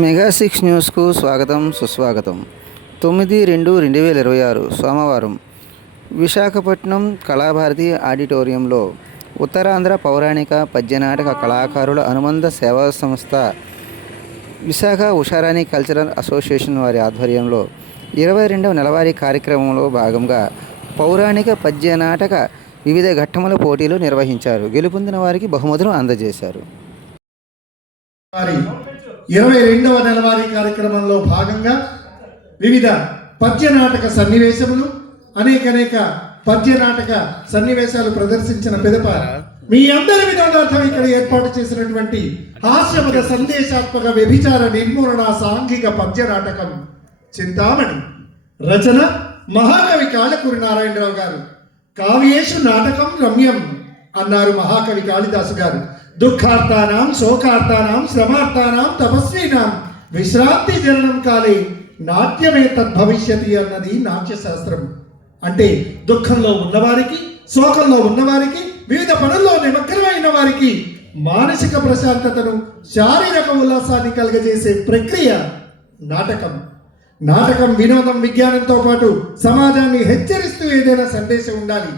Mega 6 న్యూస్కు స్వాగతం సుస్వాగతం. 9/2/2026 సోమవారం విశాఖపట్నం కళాభారతి ఆడిటోరియంలో ఉత్తరాంధ్ర పౌరాణిక పద్యనాటక కళాకారుల అనుబంధ సేవా సంస్థ విశాఖ ఉషారాణి కల్చరల్ అసోసియేషన్ వారి ఆధ్వర్యంలో 22వ నెలవారీ కార్యక్రమంలో భాగంగా పౌరాణిక పద్యనాటక వివిధ ఘట్టముల పోటీలు నిర్వహించారు. గెలుపొందిన వారికి బహుమతులు అందజేశారు. 22వ నెలవారీ కార్యక్రమంలో భాగంగా వివిధ పద్యనాటక సన్నివేశములు అనేక పద్యనాటక సన్నివేశాలు ప్రదర్శించిన పిదప మీ అందరి వినోదార్థం ఇక్కడ ఏర్పాటు చేసినటువంటి హాస్యమద సందేశాత్మక వ్యభిచార నిర్మూలన సాంఘిక పద్యనాటకం చింతామణి రచన మహాకవి కాళకూరి నారాయణరావు గారు. కావ్యేషు నాటకం రమ్యం అన్నారు మహాకవి కాళిదాసు గారు. దుఃఖార్తానాం శోకార్తానాం శ్రమార్తానాం తపస్వీనాం విశ్రాంతి జననం కాలే నాట్యమే తద్భవిష్యతి అన్నది నాట్యశాస్త్రం. అంటే దుఃఖంలో ఉన్నవారికి, శోకంలో ఉన్నవారికి, వివిధ పనుల్లో నిమగ్నమైన వారికి మానసిక ప్రశాంతతను, శారీరక ఉల్లాసాన్ని కలుగజేసే ప్రక్రియ నాటకం. నాటకం వినోదం, విజ్ఞానంతో పాటు సమాజాన్ని హెచ్చరిస్తూ ఏదైనా సందేశం ఉండాలి.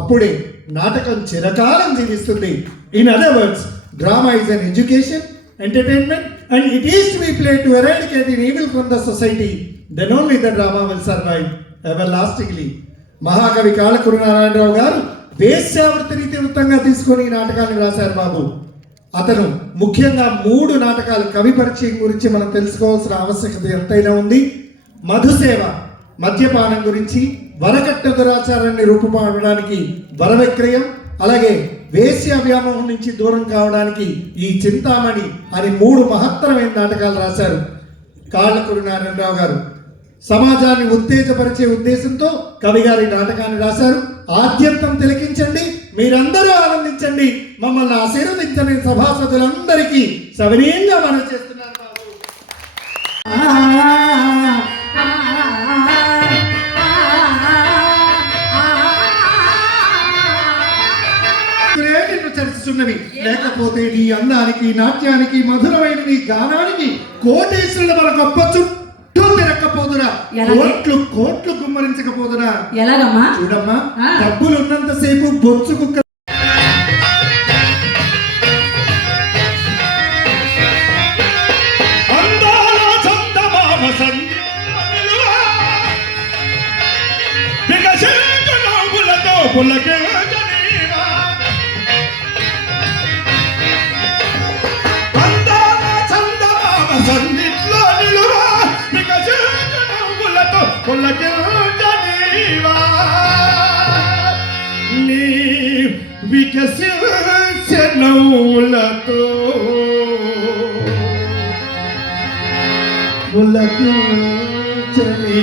అప్పుడే నాటకం చిరకాలం జీవిస్తుంది. In other words, drama is an education, entertainment, and it is to be played to eradicate the evil from the society. Then only the drama will survive everlastingly. మహాకవి కాళకూరి నారాయణరావు గారు వేశ్యావృత్తిని తీవ్రంగా తీసుకొని ఈ నాటకాన్ని రాశారు బాబు. అతను ముఖ్యంగా 3 నాటకాలు కవి పరిచయం గురించి మనం తెలుసుకోవాల్సిన ఆవశ్యకత ఎంతైనా ఉంది. మధుసేవ మద్యపానం గురించి, వరకట్న దురాచారాన్ని రూపుమాపడానికి వరవిక్రయం, అలాగే వేశ్య వ్యామోహం నుంచి దూరం కావడానికి ఈ చింతామణి అని 3 మహత్తరమైన నాటకాలు రాశారు కాళకూరి నారాయణరావు గారు. సమాజాన్ని ఉత్తేజపరిచే ఉద్దేశంతో కవి గారి నాటకాన్ని రాశారు. ఆద్యంతం తిలకించండి, మీరందరూ ఆనందించండి, మమ్మల్ని ఆశీర్వదించండి సభాసదులందరికీ సవినయంగా మనం చేస్తున్నారు బాబు. చర్చిస్తున్నవి లేకపోతే నీ అందానికి, నాట్యానికి, మధురమైన నీ గానానికి కోటేశ్వరుల మన గొప్ప చుట్టూ తిరగకపోదురా, కోట్లు గుమ్మరించకపోదురా. ఎలాగమ్మా? చూడమ్మా, డబ్బులు ఉన్నంతసేపు బొచ్చు కుక్క వికసించనౌలతో పులకించనీవా.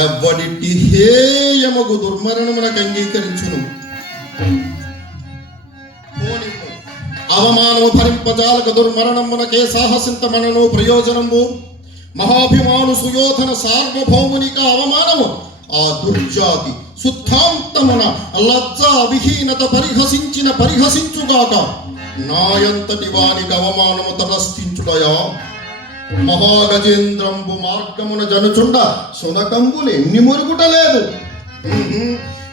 ఎవ్వడి హేయమగు దుర్మరణమునకు అంగీకరించును. అవమానము భరింపజాలక దుర్మరణమునకే సాహసింతమనను ప్రయోజనము. మహాభిమాను సుయోధన సార్వభౌమునిక అవమానము ఆ దుర్జాతి శుద్ధాంతమున లజ్జా విహీనత పరిహసించుగాక నాయంతటి వానికి అవమానము తలస్థించుడయా. మహాగజేంద్రంబు మార్గమున జనుచుండ సునకంబులు ఎన్ని మురుగుటలేదు.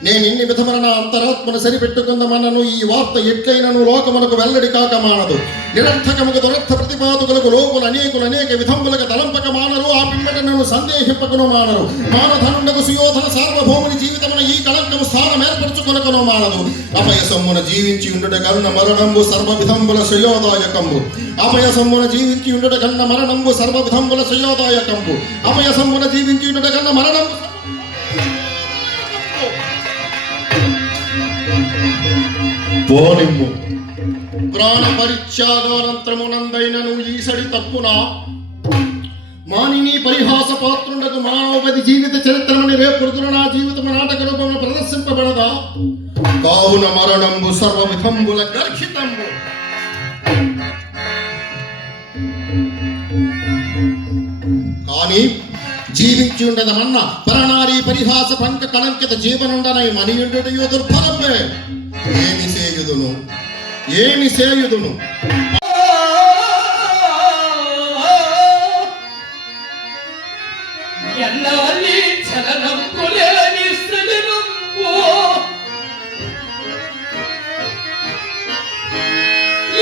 నేను ఇన్ని విధమైన అంతరాత్మను సరిపెట్టుకుందమన్నను ఈ వార్త ఎట్లయినను లోకమునకు వెల్లడి కాక మానదు. నిరర్థకముకు దురర్థ ప్రతిపాదకులకు లోకులు అనేక విధములుగా తలంపక మానరు. ఆ పిమ్మటను సందేహింపకను మానరు. మానధనుండకు సుయోధన సార్వభౌముని జీవితమున ఈ కళంకము స్థానం ఏర్పరచుకొనకను మానదు. అపయసమ్మున జీవించి ఉండుట కన్న మరణంబు సర్వవిధంబుల శ్రేయోదాయకంబు. అపయసమ్మున జీవించి ఉండుట కన్న మరణంబు సర్వవిధంబుల శ్రేయోదాయకంబు. అపయసమ్మున జీవించి ఉండుట కన్న మరణంబు పోనిమ్ము ప్రాణ పరిత్యాగానంతరమునందైనను ఈసడి తప్పున మానిని పరిహాస పాత్రుండకు మానవపతి జీవిత చరిత్రమని రేపొద్దున నా జీవితము నాటక రూపమును ప్రదర్శింపబడదా కావున మరణంబు సర్వవిధంబుల గర్హితంబు. కానీ జీవించి ఉండదమన్న పరనారీ పరిహాస పంక కళంకిత జీవనుండనై మనియుండుటయు దుర్భరమే. ఏమి సేయుదును ఎన్నాలి చలనంపులేని సృజనంపు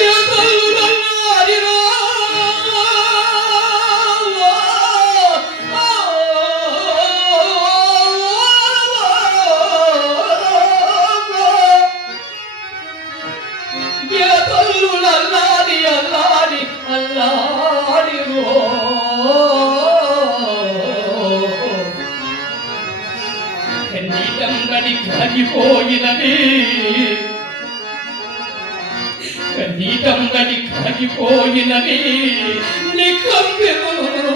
ఎదలునన్నారిరా ఎదలునన్నారి అల్లారి అల్లారిరో కన్నీటంబడి కాగిపోయినవి నికంబెములు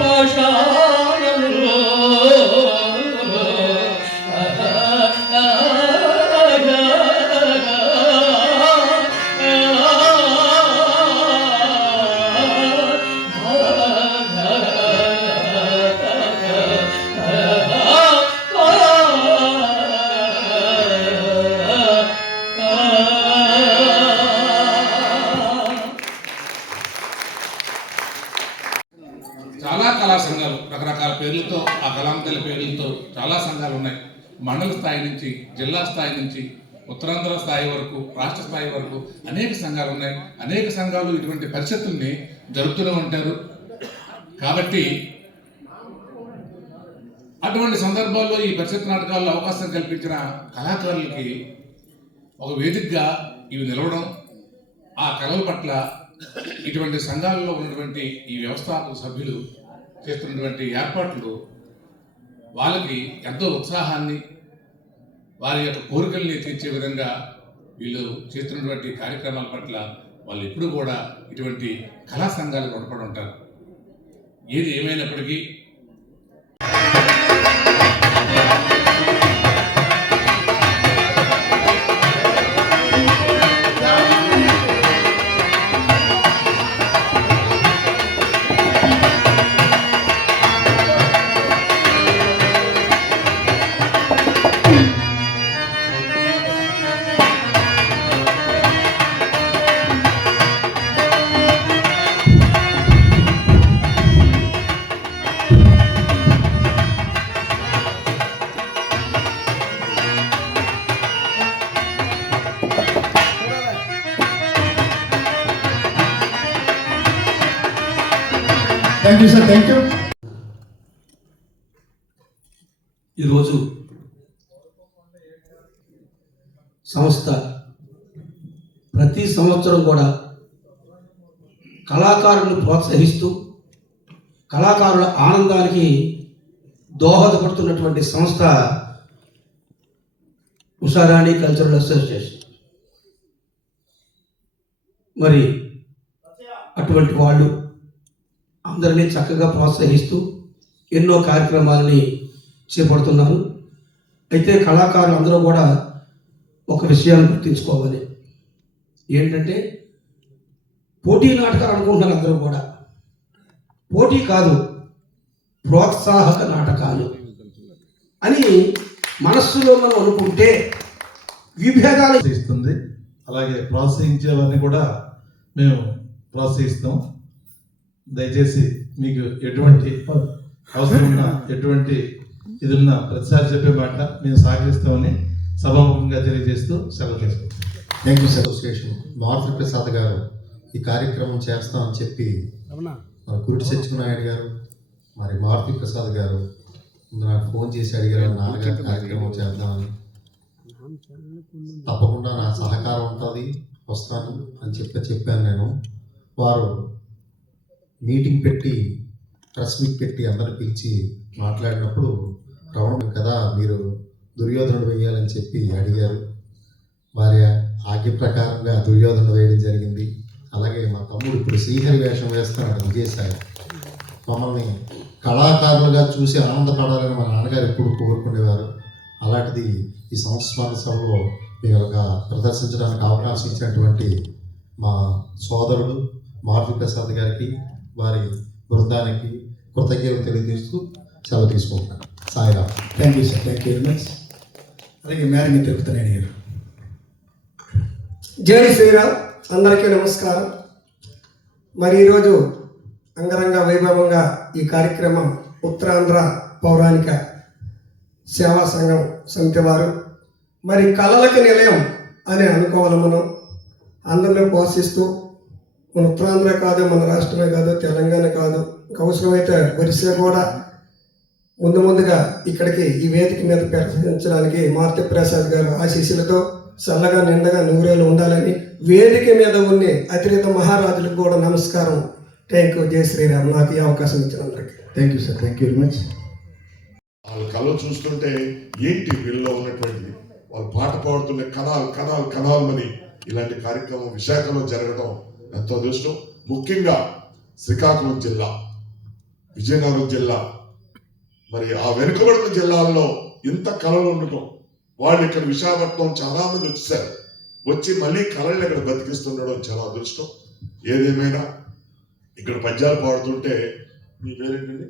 పాషాణములో చాలా కళా సంఘాలు రకరకాల పేర్లతో ఆ కళాంతల పేర్లతో చాలా సంఘాలు ఉన్నాయి. మండల స్థాయి నుంచి జిల్లా స్థాయి నుంచి ఉత్తరాంధ్ర స్థాయి వరకు రాష్ట్ర స్థాయి వరకు అనేక సంఘాలు ఉన్నాయి. అనేక సంఘాలు ఇటువంటి పరిషత్తుల్ని జరుపుతూనే ఉంటారు. కాబట్టి అటువంటి సందర్భాల్లో ఈ పరిషత్ నాటకాల్లో అవకాశం కల్పించిన కళాకారులకి ఒక వేదికగా ఇవి నిలవడం, ఆ కళల పట్ల ఇటువంటి సంఘాలలో ఉన్నటువంటి ఈ వ్యవస్థాపక సభ్యులు చేస్తున్నటువంటి ఏర్పాట్లు వాళ్ళకి ఎంతో ఉత్సాహాన్ని, వారి యొక్క కోరికల్ని తీర్చే విధంగా వీళ్ళు చేస్తున్నటువంటి కార్యక్రమాల పట్ల వాళ్ళు ఎప్పుడూ కూడా ఇటువంటి కళా సంఘాలకు రుణపడి ఉంటారు. ఏది ఏమైనప్పటికీ thank you sir, thank you. ఈరోజు సంస్థ ప్రతి సంవత్సరం కూడా కళాకారులను ప్రోత్సహిస్తూ కళాకారుల ఆనందానికి దోహదపడుతున్నటువంటి సంస్థ ఉషారాణి కల్చరల్ అసోసియేషన్. మరి అటువంటి వాళ్ళు అందరినీ చక్కగా ప్రోత్సహిస్తూ ఎన్నో కార్యక్రమాలని చేపడుతున్నారు. అయితే కళాకారులు అందరూ కూడా ఒక విషయాన్ని గుర్తుంచుకోవాలి. ఏంటంటే పోటీ నాటకాలు అనుకుంటున్నారు అందరూ కూడా. పోటీ కాదు, ప్రోత్సాహక నాటకాలు అని మనస్సులో మనం అనుకుంటే విభేదాలు ఇస్తుంది. అలాగే ప్రోత్సహించేవారిని కూడా మేము ప్రోత్సహిస్తాం. దయచేసి మీకు ఎటువంటి అవసరం ఉన్నా, ఎటువంటి ఇది ఉన్నా ప్రతిసారి చెప్పే మాట మేము సహకరిస్తామని సభాముఖంగా తెలియజేస్తూ సెలవు చేసుకుంటాం. Thank you sir. Association Maruthi Prasad garu ఈ కార్యక్రమం చేస్తామని చెప్పి మన కురిటి సత్యనారాయణ గారు, మరి మారుతి ప్రసాద్ గారు ముందు నాకు ఫోన్ చేసి అడిగారు, నాన్నగారు కార్యక్రమం చేద్దామని. తప్పకుండా నా సహకారం ఉంటుంది, వస్తాను అని చెప్పాను నేను. వారు మీటింగ్ పెట్టి, ప్రెస్ మీట్ పెట్టి అందరిని పిలిచి మాట్లాడినప్పుడు రమణ కదా మీరు దుర్యోధనుడు వేయాలని చెప్పి అడిగారు. వారి ఆజ్ఞ ప్రకారంగా దుర్యోధన వేయడం జరిగింది. అలాగే మా తమ్ముడు ఇప్పుడు శ్రీహరి వేషం వేస్తున్నాడు విజయసాయి. మమ్మల్ని కళాకారులుగా చూసి ఆనందపడాలని మా నాన్నగారు ఎప్పుడు కోరుకునేవారు. అలాంటిది ఈ సంస్మరణ సభలో మేము ఒక ప్రదర్శించడానికి అవకాశం ఇచ్చినటువంటి మా సోదరుడు మారుతి ప్రసాద్ గారికి, వారి బృందానికి కృతజ్ఞతలు తెలియజేస్తూ సెలవు తీసుకుంటున్నాను. Sairam. Thank you sir, thank you very much. అలాగే మేరంగి తిరుపతినేని గారు. జై శ్రీరామ్. అందరికీ నమస్కారం. మరి ఈరోజు అంగరంగ వైభవంగా ఈ కార్యక్రమం ఉత్తరాంధ్ర పౌరాణిక సేవా సంఘం సమితి వారు మరి కళలకి నిలయం అని అనుకోవాలి. మనం అందరినీ పోషిస్తూ మన ఉత్తరాంధ్ర కాదు, మన రాష్ట్రమే కాదు, తెలంగాణ కాదు, అవసరమైతే ఒరిస్సా కూడా ముందుగా ఇక్కడికి ఈ వేదిక మీద ప్రదర్శించడానికి మారుతి ప్రసాద్ గారు ఆశీస్సులతో చల్లగా నిండగా నూరేళ్ళు ఉండాలని వేదిక మీద ఉన్న అతిరిత మహారాజులకు కూడా నమస్కారం. Thank you. జై శ్రీరామ్. నాకు ఈ అవకాశం ఇచ్చిన అందరికీ thank you sir, thank you very much. వాళ్ళ కళ చూస్తుంటే ఏంటి వీళ్ళలో ఉన్నటువంటిది, వాళ్ళు పాట పాడుతుండే కథాలు ఇలాంటి కార్యక్రమం విశాఖలో జరగడం ఎంతో అదృష్టం. ముఖ్యంగా శ్రీకాకుళం జిల్లా, విజయనగరం జిల్లా, మరి ఆ వెనుకబడిన జిల్లాల్లో ఇంత కళలు ఉండటం, వాళ్ళు ఇక్కడ విశాఖపట్నం చాలా మంది వచ్చారు, వచ్చి మళ్ళీ కళలు ఇక్కడ బతికిస్తుండడం చాలా అదృష్టం. ఏదేమైనా ఇక్కడ పద్యాలు పాడుతుంటే, మీ పేరేంటండి?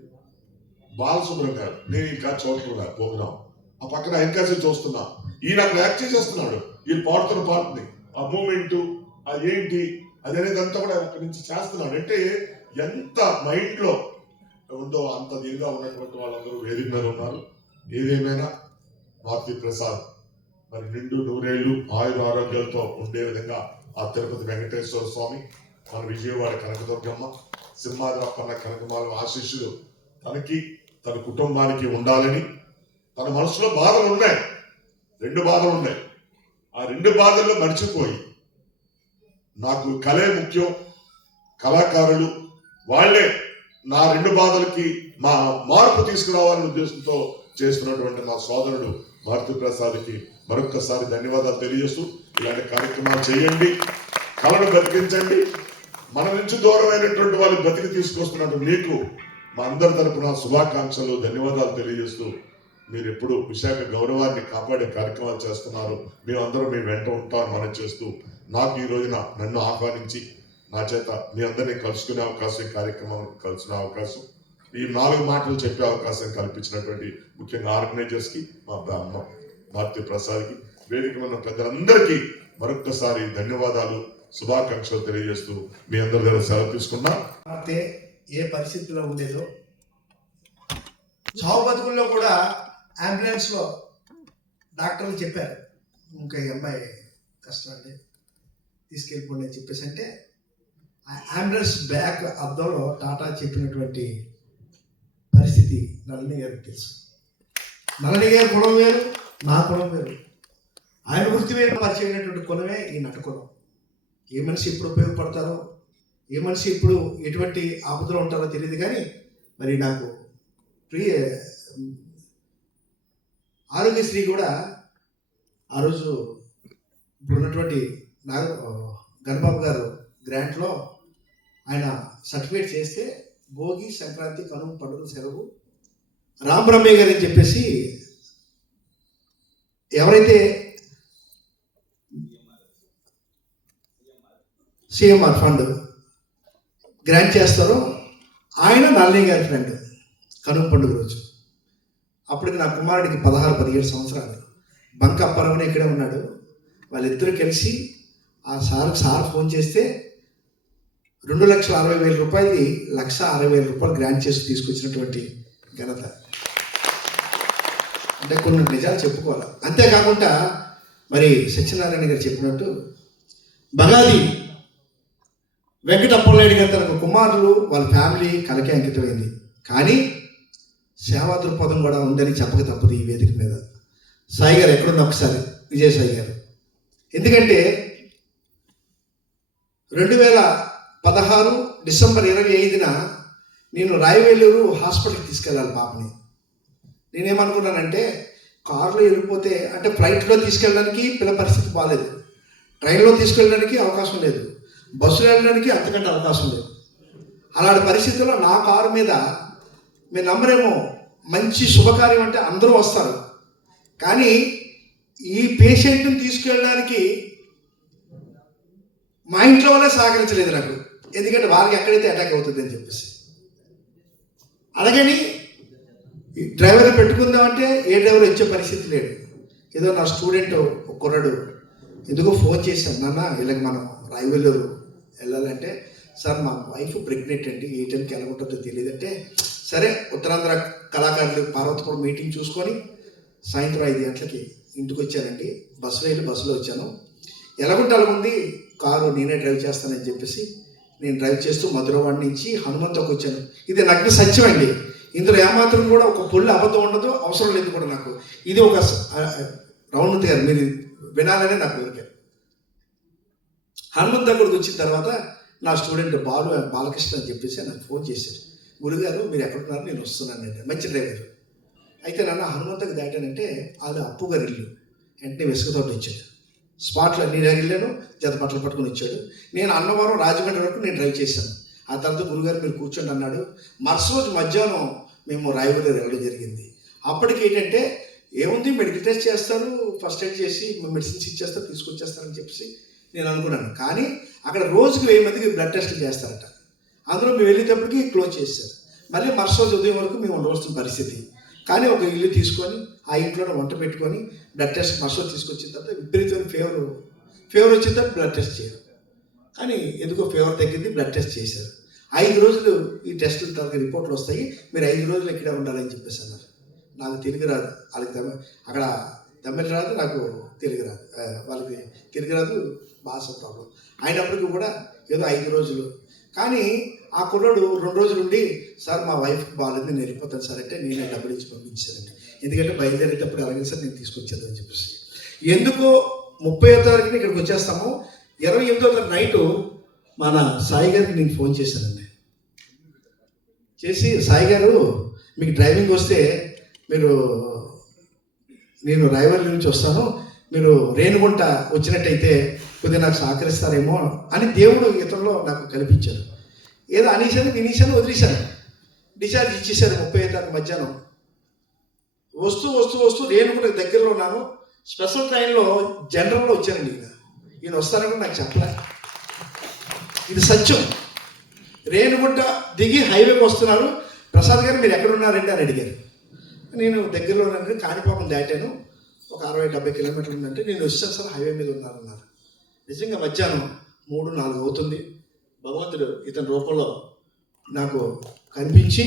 బాలసుబ్రహ్మణ్యం గారు, నేను ఇంకా చూడకుండా ప్రోగ్రాం ఆ పక్కన ఎంకాసే చూస్తున్నా, ఈయన అక్కడ యాక్ట్ చేసేస్తున్నాడు. వీళ్ళు పాడుతున్న పాటని, ఆ మూమెంట్, అది ఏంటి అది అనేది అంతా కూడా అక్కడి నుంచి చేస్తున్నాడు. అంటే ఎంత మైండ్ లో ఉందో అంత దీనిగా ఉన్నటువంటి వాళ్ళందరూ వేదిక మీద ఉన్నారు. ఏదేమైనా మారుతి ప్రసాద్ మరి నిండు నూరేళ్లు ఆయుర ఆరోగ్యాలతో ఉండే విధంగా ఆ తిరుపతి వెంకటేశ్వర స్వామి, మన విజయవాడ కనకదుర్గమ్మ, సింహాద్రప్పన్న కనకమాల ఆశీస్సులు తనకి తన కుటుంబానికి ఉండాలని. తన మనసులో బాధలు ఉన్నాయి, 2 బాధలు ఉన్నాయి. ఆ 2 బాధల్లో మర్చిపోయి నాకు కళే ముఖ్యం, కళాకారులు వాళ్ళే నా 2 బాధలకి మా మార్పు తీసుకురావాలనే ఉద్దేశంతో చేస్తున్నటువంటి మా సోదరుడు మారుతి ప్రసాద్కి మరొక్కసారి ధన్యవాదాలు తెలియజేస్తూ, ఇలాంటి కార్యక్రమాలు చేయండి, కళను బతికించండి. మన నుంచి దూరమైనటువంటి వాళ్ళు బతికి తీసుకొస్తున్నట్టు మీకు మా అందరి తరపున శుభాకాంక్షలు, ధన్యవాదాలు తెలియజేస్తూ, మీరు ఎప్పుడు విశాఖ గౌరవాన్ని కాపాడే కార్యక్రమాలు చేస్తున్నారు. మేమందరం మీ వెంట ఉంటామని మనం చేస్తూ, నాకు ఈ రోజున నన్ను ఆహ్వానించి నా చేత మీ అందరినీ కలుసుకునే అవకాశం, ఈ కార్యక్రమం కలుసుకునే అవకాశం, ఈ 4 మాటలు చెప్పే అవకాశం కల్పించినటువంటి ముఖ్యంగా ఆర్గనైజర్స్కి, మా మారుతి ప్రసాద్కి, వేదిక ఉన్న పెద్దలందరికీ మరొక్కసారి ధన్యవాదాలు, శుభాకాంక్షలు తెలియజేస్తూ మీ అందరి దగ్గర సెలవు తీసుకున్నా. అయితే ఏ పరిస్థితిలో ఉండేదో, చావు బతుకుల్లో కూడా అంబులెన్స్లో డాక్టర్లు చెప్పారు, ఇంకా ఈ అమ్మాయి కష్టం అండి, తీసుకెళ్ళిపోండి అని చెప్పేసి. అంటే ఆ అంబులెన్స్ బ్యాక్ అద్దంలో టాటా చెప్పినటువంటి పరిస్థితి నళిని గారికి తెలుసు. నళిని గారి కులం వేరు, నా కులం వేరు. ఆయన వృత్తి వేరు పరిచయమైనటువంటి కులమే ఈ నటకులం. ఏ మనిషి ఎప్పుడు ఉపయోగపడతారో, ఏ మనిషి ఇప్పుడు ఎటువంటి ఆపదలో ఉంటారో తెలియదు. కానీ మరి నాకు ఆరోగ్యశ్రీ కూడా ఆ రోజు ఇప్పుడున్నటువంటి గణబాబు గారు గ్రాంట్లో ఆయన సర్టిఫికేట్ చేస్తే, భోగి, సంక్రాంతి, కనుమ పండుగ సెలవు రామబ్రహ్మయ్య గారు అని చెప్పేసి ఎవరైతే సిఎంఆర్ ఫండ్ గ్రాంట్ చేస్తారో ఆయన నళిని గారి ఫ్రెండ్. కనుమ పండుగ రోజు అప్పటికి నా కుమారుడికి 16-17 సంవత్సరాలు. బంక అప్పారావు ఇక్కడే ఉన్నాడు. వాళ్ళిద్దరూ కలిసి ఆ సార్ ఫోన్ చేస్తే 2,60,000 రూపాయలది 1,60,000 రూపాయలు గ్రాంట్ చేసి తీసుకొచ్చినటువంటి ఘనత. అంటే కొన్ని నిజాలు చెప్పుకోవాలి. అంతేకాకుండా మరి సత్యనారాయణ గారు చెప్పినట్టు బగాది వెంకటప్పలనాయుడు గారు తన కుమారులు, వాళ్ళ ఫ్యామిలీ కలకే అంకితమైంది. కానీ సేవా దృక్పథం కూడా ఉందని చెప్పక తప్పదు ఈ వేదిక మీద. సాయి గారు ఎక్కడున్నా ఒకసారి, విజయసాయి గారు. ఎందుకంటే 2016 డిసెంబర్ 25న నేను రాయవేలూరు హాస్పిటల్కి తీసుకెళ్ళాలి పాపని. నేనేమనుకున్నానంటే కారులో వెళ్ళిపోతే, అంటే ఫ్లైట్లో తీసుకెళ్ళడానికి పిల్ల పరిస్థితి బాగాలేదు, ట్రైన్లో తీసుకెళ్ళడానికి అవకాశం లేదు, బస్సులో వెళ్ళడానికి అంతకంటే అవకాశం లేదు. అలాంటి పరిస్థితుల్లో నా కారు మీద మీరు నమ్మరేమో, మంచి శుభకార్యం అంటే అందరూ వస్తారు, కానీ ఈ పేషెంట్ని తీసుకెళ్ళడానికి మా ఇంట్లో వాళ్ళే సహకరించలేదు నాకు, ఎందుకంటే వాళ్ళకి ఎక్కడైతే అటాక్ అవుతుంది అని చెప్పేసి. అలాగని డ్రైవర్ పెట్టుకుందామంటే ఏ డ్రైవర్ ఇచ్చే పరిస్థితి లేడు. ఏదో నా స్టూడెంట్ ఒక కుర్రాడు ఎందుకో ఫోన్ చేశాను, నాన్న ఇలాగ మనం రాయవెల్లూరు వెళ్ళాలంటే, సార్ మా వైఫ్ ప్రెగ్నెంట్ అండి, ఏ టైంకి ఎలా ఉంటుందో తెలియదంటే, సరే ఉత్తరాంధ్ర కళాకారులు పార్వతీపురం మీటింగ్ చూసుకొని సాయంత్రం 5 గంటలకి ఇంటికి వచ్చానండి. బస్సులో వెళ్ళి బస్సులో వచ్చాను. ఎలాగుంటే అలాగుంది, కారు నేనే డ్రైవ్ చేస్తానని చెప్పేసి నేను డ్రైవ్ చేస్తూ మధురవాడ నుంచి హనుమంతకు వచ్చాను. ఇది నగ్న సత్యం అండి, ఇందులో ఏమాత్రం కూడా ఒక పొల్లు అబద్ధం ఉండదు, అవసరం లేదు కూడా నాకు. ఇది ఒక రౌండ్ గారు మీరు వినాలనే నాకు కోరిక. హనుమంత్ దగ్గరకు వచ్చిన తర్వాత నా స్టూడెంట్ బాలకృష్ణ అని చెప్పేసి నాకు ఫోన్ చేశాడు, గురుగారు మీరు ఎక్కడున్నారు, నేను వస్తున్నానండి. మంచి డ్రైవర్. అయితే నన్ను హనుమంతకు దాటానంటే అది అప్పు గారి ఇల్లు. వెంటనే వెసుకతోటి వచ్చాడు, స్పాట్లో నేను వెళ్ళాను, జత బట్టలు పట్టుకుని వచ్చాడు. నేను అన్నవరం రాజమండ్రి వరకు నేను డ్రైవ్ చేశాను. ఆ తర్వాత గురుగారు మీరు కూర్చోండి అన్నాడు. మరుసటి రోజు మధ్యాహ్నం మేము రాయవెల్లూరు వెళ్ళడం జరిగింది. అప్పటికి ఏంటంటే ఏముంది, మెడికల్ టెస్ట్ చేస్తారు, ఫస్ట్ ఎయిడ్ చేసి మెడిసిన్స్ ఇచ్చేస్తారు, తీసుకొచ్చేస్తారని చెప్పేసి నేను అనుకున్నాను. కానీ అక్కడ రోజుకి 1000 మందికి బ్లడ్ టెస్ట్లు చేస్తారట. అందులో మేము వెళ్ళేటప్పటికి క్లోజ్ చేశారు. మళ్ళీ మరుసటి రోజు ఉదయం వరకు మేము ఉండవలసిన పరిస్థితి. కానీ ఒక ఇల్లు తీసుకొని ఆ ఇంట్లోనే వంట పెట్టుకొని బ్లడ్ టెస్ట్ మరుసటి తీసుకొచ్చిన తర్వాత విపరీతమైన ఫీవర్ వచ్చిన తర్వాత బ్లడ్ టెస్ట్ చేయరు. కానీ ఎందుకో ఫీవర్ తగ్గింది, బ్లడ్ టెస్ట్ చేశారు. 5 రోజులు ఈ టెస్టుల తర్వాత రిపోర్ట్లు వస్తాయి, మీరు 5 రోజులు ఇక్కడే ఉండాలని చెప్పేసి అన్నారు. నాకు తెలుగు రాదు, వాళ్ళకి అక్కడ తమిళ రాదు, నాకు తెలుగు రాదు, వాళ్ళకి తెలుగు రాదు, భాష ప్రాబ్లం. అయినప్పటికీ కూడా ఏదో 5 రోజులు. కానీ ఆ కుర్రాడు 2 రోజులు ఉండి, సార్ మా వైఫ్ బాగాలేదు, నేను వెళ్ళిపోతాను సార్ అంటే నేనే డబ్బులు ఇచ్చి పంపించానండి. ఎందుకంటే బయలుదేరేటప్పుడు అలాగే సార్ నేను తీసుకొచ్చేదని చెప్పేసి. ఎందుకో 30వ తారీఖున ఇక్కడికి వచ్చేస్తాము. 28వ తారీఖు నైటు మన సాయి గారికి నేను ఫోన్ చేశానండి. చేసి, సాయి గారు మీకు డ్రైవింగ్ వస్తే నేను రాయవల్లి నుంచి వస్తాను, మీరు రేణుగుంట వచ్చినట్టయితే కొద్దిగా నాకు సహకరిస్తారేమో అని దేవుడు ఇతరులో నాకు కల్పించారు. ఏదో అనేసాను, వినేసాను, వదిలేశాను. డిశ్చార్జ్ ఇచ్చేసారు 30వ తారీఖు మధ్యాహ్నం. వస్తూ రేణుగుంట దగ్గరలో ఉన్నాను. స్పెషల్ ట్రైన్లో జనరల్లో వచ్చానండి. ఈయన వస్తారని నాకు చెప్పలే. ఇది సత్యం. రేణుగుంట దిగి హైవేకి వస్తున్నారు. ప్రసాద్ గారు మీరు ఎక్కడున్నారండి అని అడిగారు. నేను దగ్గరలో ఉన్నాను, కాణిపాకం దాటాను, ఒక 60-70 కిలోమీటర్లు ఉందంటే నేను వచ్చాను సార్, హైవే మీద ఉన్నారన్నారు. నిజంగా మధ్యాహ్నం 3-4 అవుతుంది. భగవంతుడు ఇతని రూపంలో నాకు కనిపించి,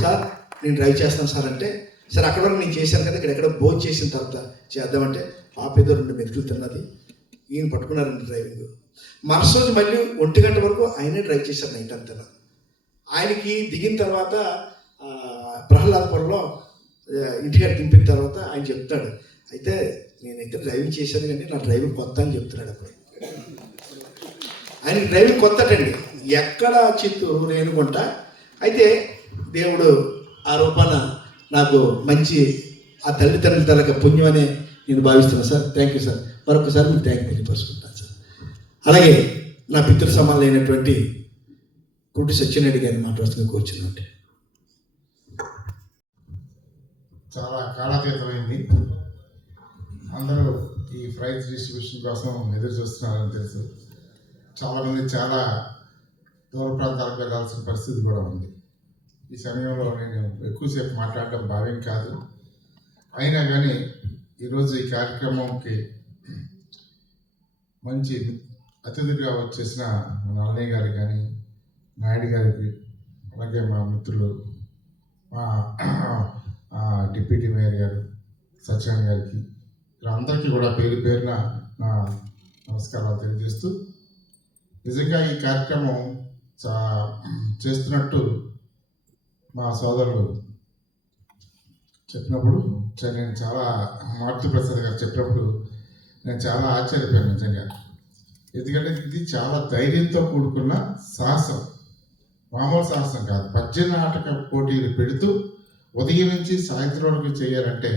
సార్ నేను డ్రైవ్ చేస్తాను సార్ అంటే, సార్ అక్కడ వరకు నేను చేశాను కదా, ఇక్కడ భోజనం చేసిన తర్వాత చేద్దామంటే పాప ఏదో 2 మెతుకులు తిన్నది, ఈయన పట్టుకున్నారండి డ్రైవింగ్. మరుసటి రోజు మళ్ళీ 1 గంట వరకు ఆయనే డ్రైవ్ చేశారు నైట్ అంతా. ఆయనకి దిగిన తర్వాత ప్రహ్లాదపురంలో ఇంటికాడ దింపిన తర్వాత ఆయన చెప్తాడు, అయితే నేనైతే డ్రైవింగ్ చేశాను కానీ నా డ్రైవింగ్ కొత్త అని చెప్తున్నాడు. అప్పుడు ఆయనకి డ్రైవింగ్ కొత్తటండి, ఎక్కడ చిత్తూరు రేణుగుంట. అయితే దేవుడు ఆ రూపాన నాకు మంచి ఆ తల్లిదండ్రుల తలక పుణ్యం అనే నేను భావిస్తున్నాను సార్. Thank you sir. మరొకసారి మీకు థ్యాంక్ తెలియపరుచుకుంటాను సార్. అలాగే నా పితృ సమానమైనటువంటి కుట్టి సత్యనారాయణ గారిని మాట్లాడుతూ కూర్చున్నాండి. చాలా కాలాతీతమైంది. అందరూ ఈ ప్రైజ్ డిస్ట్రిబ్యూషన్ కోసం ఎదురు చూస్తున్నారని తెలుసు. చాలామంది చాలా దూర ప్రాంతాలకు వెళ్ళాల్సిన పరిస్థితి కూడా ఉంది. ఈ సమయంలో నేను ఎక్కువసేపు మాట్లాడడం భావ్యం కాదు. అయినా కానీ ఈరోజు ఈ కార్యక్రమంకి మంచి అతిథిగా వచ్చేసిన నల్లయ్య గారికి కానీ, నాయుడు గారికి, అలాగే మా మిత్రులు మా డిప్యూటీ మేయర్ గారు సత్యనారాయణ గారికి, అందరికీ కూడా పేరు పేరున నా నమస్కారాలు తెలియజేస్తూ, నిజంగా ఈ కార్యక్రమం చేస్తున్నట్టు మా సోదరులు చెప్పినప్పుడు నేను చాలా మారుతి ప్రసాద్ గారు చెప్పినప్పుడు నేను చాలా ఆశ్చర్యపోయాను నిజంగా. ఎందుకంటే ఇది చాలా ధైర్యంతో కూడుకున్న సాహసం, మామూలు సాహసం కాదు. పద్య నాటక పోటీలు పెడుతూ ఉదయం నుంచి సాయంత్రం వరకు చేయాలంటే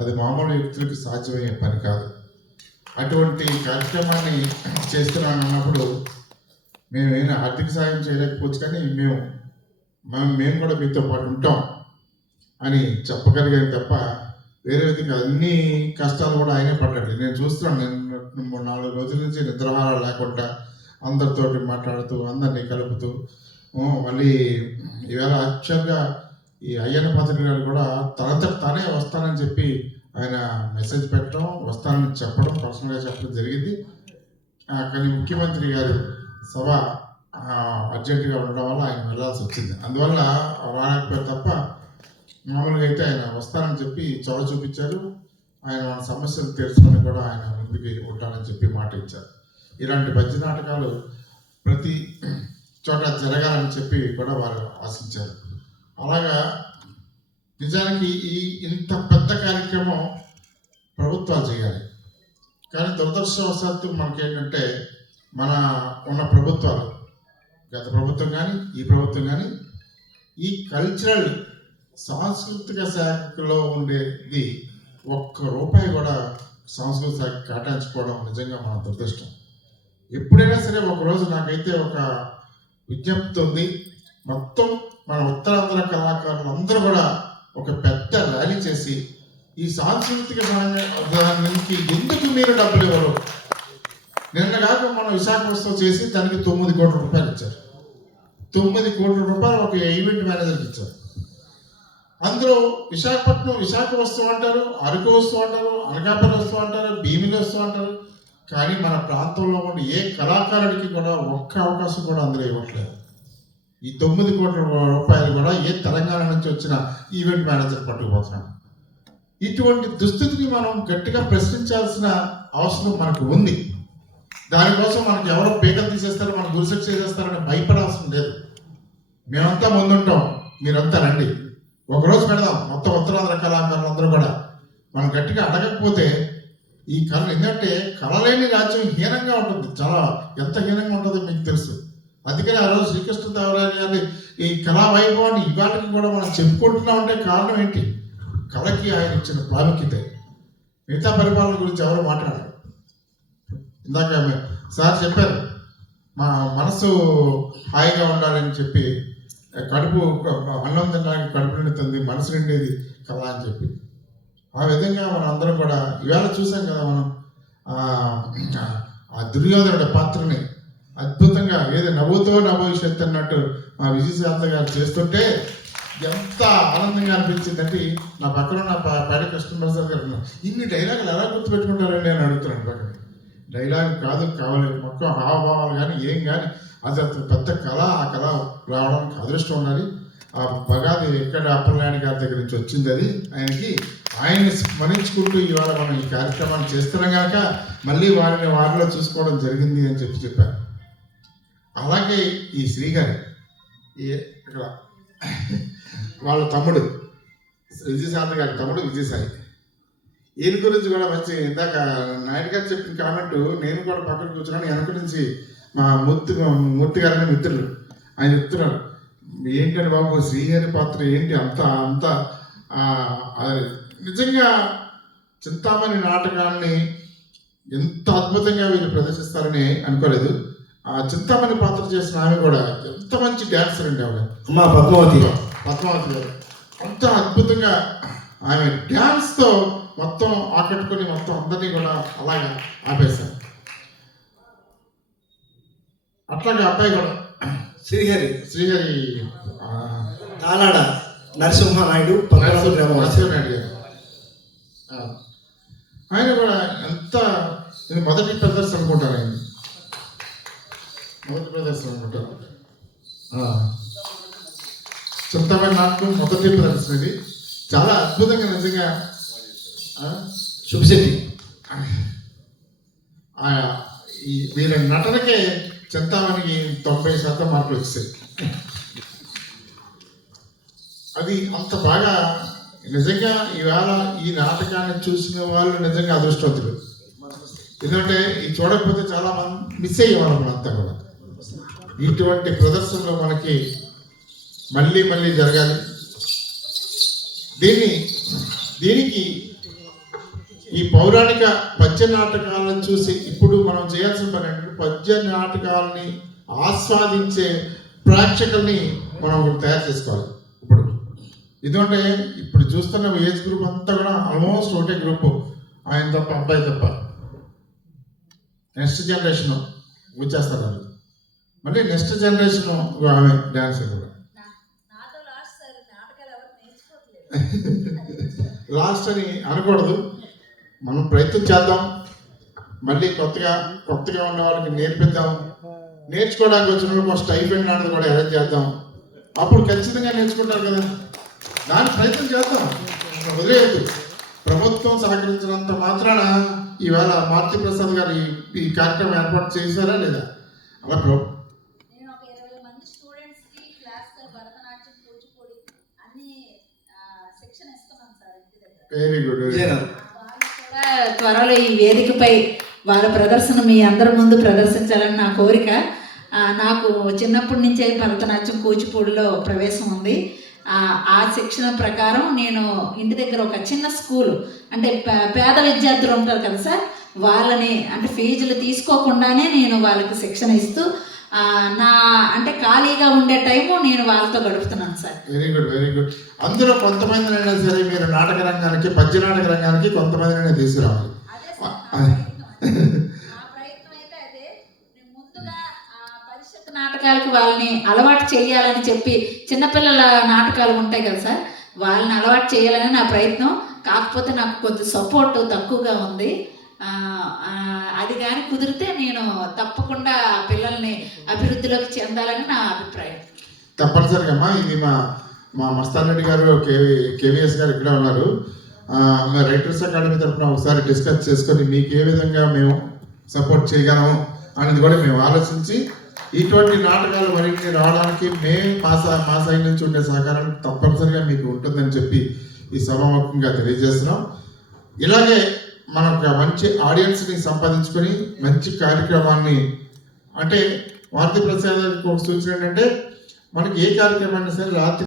అది మామూలు వ్యక్తులకి సాధ్యమయ్యే పని కాదు. అటువంటి కార్యక్రమాన్ని చేస్తున్నాను అన్నప్పుడు మేము ఏమైనా ఆర్థిక సాయం చేయలేకపోవచ్చు, కానీ మేము కూడా మీతో పాటు ఉంటాం అని చెప్పగలిగాను తప్ప వేరే విధంగా అన్ని కష్టాలు కూడా ఆయనే పడ్డాడు. నేను చూస్తున్నాను, నేను 4 రోజుల నుంచి నిద్రాహారాలు లేకుండా అందరితోటి మాట్లాడుతూ అందరినీ కలుపుతూ మళ్ళీ ఈవేళ యాక్చువల్గా ఈ అయ్యన్న పాత్ర గారు కూడా తనంతట తానే వస్తానని చెప్పి ఆయన మెసేజ్ పెట్టడం, వస్తానని చెప్పడం, పర్సనల్గా చెప్పడం జరిగింది. కానీ ముఖ్యమంత్రి గారు సభ అర్జెంటుగా ఉండడం వల్ల ఆయన వెళ్ళాల్సి వచ్చింది. అందువల్ల రాకపోయారు తప్ప మామూలుగా అయితే ఆయన వస్తానని చెప్పి చొరవ చూపించారు. ఆయన మన సమస్యలు తీర్చుకొని కూడా ఆయన ముందుకి ఉంటానని చెప్పి మాట ఇచ్చారు. ఇలాంటి పద్య నాటకాలు ప్రతి చోట జరగాలని చెప్పి కూడా వారు ఆశించారు. అలాగా నిజానికి ఇంత పెద్ద కార్యక్రమం ప్రభుత్వాలు చేయాలి, కానీ దురదృష్టవశాత్తు మనకేంటంటే మన ఉన్న ప్రభుత్వాలు, గత ప్రభుత్వం కానీ ఈ ప్రభుత్వం కానీ ఈ కల్చరల్ సాంస్కృతిక శాఖలో ఉండేది ₹1 కూడా సాంస్కృతిక శాఖ కేటాయించుకోవడం నిజంగా మన దురదృష్టం. ఎప్పుడైనా సరే ఒకరోజు నాకైతే ఒక విజ్ఞప్తి ఉంది, మొత్తం మన ఉత్తరాంధ్ర కళాకారులు అందరూ కూడా ఒక పెద్ద ర్యాలీ చేసి ఈ సాంస్కృతిక దానికి ఎందుకు మీరు డబ్బులు ఇవ్వరు? నిన్న కాక మనం విశాఖ ఉత్సవం చేసి దానికి ₹9 కోట్ల ఇచ్చారు. ₹9 కోట్ల ఒక ఈవెంట్ మేనేజర్కి ఇచ్చారు. అందులో విశాఖ వస్తువు అంటారు, అరకు వస్తువు అంటారు, అనకాపల్లి వస్తువు అంటారు, భీమిలి వస్తువు అంటారు, కానీ మన ప్రాంతంలో ఉండే ఏ కళాకారుడికి కూడా ఒక్క అవకాశం కూడా అందులో ఇవ్వట్లేదు. ఈ ₹9 కోట్ల కూడా ఏ తెలంగాణ నుంచి వచ్చిన ఈవెంట్ మేనేజర్ పట్టుకుపోతున్నాడు. ఇటువంటి దుస్థితిని మనం గట్టిగా ప్రశ్నించాల్సిన అవసరం మనకు ఉంది. దానికోసం మనకు ఎవరో పీకలు తీసేస్తారు, మన గురిశిక్ష చేసేస్తారని భయపడాల్సిన లేదు. మేమంతా ముందుంటాం, మీరంతా రండి, ఒకరోజు పెడదాం. మొత్తం ఉత్తరాంధ్ర కళాకారులు అందరూ కూడా మనం గట్టిగా అడగకపోతే ఈ కళ, ఎందుకంటే కళలేని రాజ్యం హీనంగా ఉంటుంది, చాలా ఎంత హీనంగా ఉంటుందో మీకు తెలుసు. అందుకని ఆ రోజు శ్రీకృష్ణదేవరాయలు గారి ఈ కళా వైభవాన్ని ఇవాటికి కూడా మనం చెప్పుకుంటున్నామంటే కారణం ఏంటి? కళకి ఆయన ఇచ్చిన ప్రాముఖ్యత. మిగతా పరిపాలన గురించి ఎవరు మాట్లాడారు? ఇందాక సార్ చెప్పారు, మా మనసు హాయిగా ఉండాలని చెప్పి, కడుపు అన్నం తినడానికి కడుపు నిండుతుంది, మనసు నిండేది కళ అని చెప్పి. ఆ విధంగా మనం అందరం కూడా ఇవాళ చూసాం కదా, మనం ఆ దుర్యోధనుడి పాత్రని అద్భుతంగా ఏదో నవ్వుతో నభవిష్యత్తు అన్నట్టు మా విజయశాంత గారు చేస్తుంటే ఎంత ఆనందంగా అనిపించిందంటే, నా పక్కన నా పాడి కృష్ణప్రసాద్ గారు ఇన్ని డైలాగులు ఎలా గుర్తుపెట్టుకుంటారని నేను అడుగుతున్నాను. పక్కన డైలాగ్ కాదు, కావాలి మొత్తం హావభావాలు కానీ ఏం కానీ అది పెద్ద కళ. ఆ కళ రావడానికి అదృష్టం ఉండాలి. ఆ బగాది ఎక్కడ అప్పలనాయుడు గారి దగ్గర నుంచి వచ్చింది అది ఆయన్ని స్మరించుకుంటూ ఇవాళ మనం ఈ కార్యక్రమాన్ని చేస్తున్నాం కనుక మళ్ళీ వారిలో చూసుకోవడం జరిగింది అని చెప్పారు. అలాగే ఈ శ్రీగారి ఇక్కడ వాళ్ళ తమ్ముడు విజయశాంతి గారి తమ్ముడు విజయసాయి, ఈయన గురించి కూడా మంచి ఇందాక నాయుడు గారు చెప్పిన కామెంట్ నేను కూడా పక్కన కూర్చున్నాను. వెనక నుంచి మా మూర్తి గారని మిత్రులు ఆయన చెప్తున్నారు, ఏంటంటే బాబు శ్రీహరి పాత్ర ఏంటి అంత నిజంగా చింతామణి నాటకాన్ని ఎంత అద్భుతంగా వీళ్ళు ప్రదర్శిస్తారని అనుకోలేదు. ఆ చింతామణి పాత్ర చేసిన ఆమె కూడా ఎంత మంచి డ్యాన్సర్ అండి. ఆవిడ అమ్మా పద్మావతి గారు అంత అద్భుతంగా ఆమె డ్యాన్స్తో మొత్తం ఆకట్టుకుని మొత్తం అందరినీ కూడా అలాగా ఆపేశారు. అట్లాగే అబ్బాయి కూడా శ్రీహరి తానాడ నరసింహనాయుడు నరసింహనాయుడు గారు ఆయన కూడా ఎంత ఇది మొదటి ప్రదర్శన అనుకుంటారు. ఆయన మొదటి ప్రదర్శన అనుకుంటారు. చింతమణి నాటకం మొదటి ప్రదర్శన. ఇది చాలా అద్భుతంగా నిజంగా శుభశెట్టి ఈ వీళ్ళ నటనకే చింతామణికి 90% మార్కులు వచ్చాయి. అది అంత బాగా నిజంగా ఈవేళ ఈ నాటకాన్ని చూసిన వాళ్ళు నిజంగా అదృష్టవంతులు. ఎందుకంటే ఇది చూడకపోతే చాలా మంది మిస్ అయ్యేవాళ్ళం అంతా కూడా. ఇటువంటి ప్రదర్శనలు మనకి మళ్ళీ జరగాలి. దీనికి ఈ పౌరాణిక పద్య నాటకాలను చూసి ఇప్పుడు మనం చేయాల్సిన పని ఏంటంటే పద్య నాటకాలని ఆస్వాదించే ప్రేక్షకుల్ని మనం ఒకటి తయారు చేసుకోవాలి. ఇప్పుడు ఎందుకంటే ఇప్పుడు చూస్తున్న ఏజ్ గ్రూప్ అంతా కూడా ఆల్మోస్ట్ ఒకటే గ్రూప్, ఆయన తప్ప అబ్బాయి తప్ప. నెక్స్ట్ జనరేషన్ వచ్చేస్తారు, మళ్ళీ నెక్స్ట్ జనరేషన్ ఆమె డ్యాన్స్ కూడా లాస్ట్ అని అనకూడదు. మనం ప్రయత్నం చేద్దాం, మళ్ళీ కొత్తగా ఉన్న వాళ్ళకి నేర్పిద్దాం. నేర్చుకోవడానికి వచ్చిన వాళ్ళకి ఒక స్టైఫెండ్ లాంటిది కూడా అరేంజ్ చేద్దాం. అప్పుడు ఖచ్చితంగా నేర్చుకుంటారు కదా, దాని ప్రయత్నం చేద్దాం, వదిలేయద్దు. ప్రభుత్వం సహకరించినంత మాత్రాన ఈవేళ మారుతి ప్రసాద్ గారు ఈ కార్యక్రమం ఏర్పాటు చేశారా లేదా? అలా నేను ఒక 20 మంది స్టూడెంట్స్ కి క్లాస్ భరతనాట్యం, కూచిపూడి అన్ని శిక్షణ ఇస్తున్నాం సార్ ఇంటి దగ్గర. Very good. కూడా త్వరలో ఈ వేదికపై వాళ్ళ ప్రదర్శన మీ అందరి ముందు ప్రదర్శించాలని నా కోరిక. నాకు చిన్నప్పటి నుంచే భరతనాట్యం, కూచిపూడిలో ప్రవేశం ఉంది. ఆ శిక్షణ ప్రకారం నేను ఇంటి దగ్గర ఒక చిన్న స్కూల్, అంటే పేద విద్యార్థులు ఉంటారు కదా సార్, వాళ్ళని అంటే ఫీజులు తీసుకోకుండానే నేను వాళ్ళకి శిక్షణ ఇస్తూ నా అంటే ఖాళీగా ఉండే టైము నేను వాళ్ళతో గడుపుతున్నాను sir. Very good, very good. అందులో కొంతమందినైనా సరే మీరు నాటక రంగానికి, పద్య నాటక రంగానికి కొంతమందినైనా తీసుకురావాలి. నాటకాలకు వాళ్ళని అలవాటు చేయాలని చెప్పి, చిన్నపిల్లల నాటకాలు ఉంటాయి కదా సార్, వాళ్ళని అలవాటు చేయాలని నా ప్రయత్నం. కాకపోతే నాకు కొంచెం సపోర్ట్ తక్కువగా ఉంది. అది కానీ కుదిరితే నేను తప్పకుండా పిల్లల్ని అభివృద్ధిలోకి చెందాలని నా అభిప్రాయం. తప్పనిసరిగా అమ్మా, ఇది మా మస్తాన్ రెడ్డి గారు, కేవీఎస్ గారు ఇక్కడ ఉన్నారు. రైటర్స్ అకాడమీ తరఫున ఒకసారి డిస్కస్ చేసుకొని మీకు ఏ విధంగా మేము సపోర్ట్ చేయగలము అనేది కూడా మేము ఆలోచించి ఇటువంటి నాటకాలు మరిన్ని రావడానికి మా సైడ్ నుంచి ఉండే సహకారం తప్పనిసరిగా మీకు ఉంటుందని చెప్పి ఈ సభాముఖంగా తెలియజేస్తున్నాం. ఇలాగే మనం ఒక మంచి ఆడియన్స్ని సంపాదించుకొని మంచి కార్యక్రమాన్ని, అంటే మారుతి ప్రసాద్ ఒక సూచన ఏంటంటే మనకి ఏ కార్యక్రమాన్ని సరే రాత్రి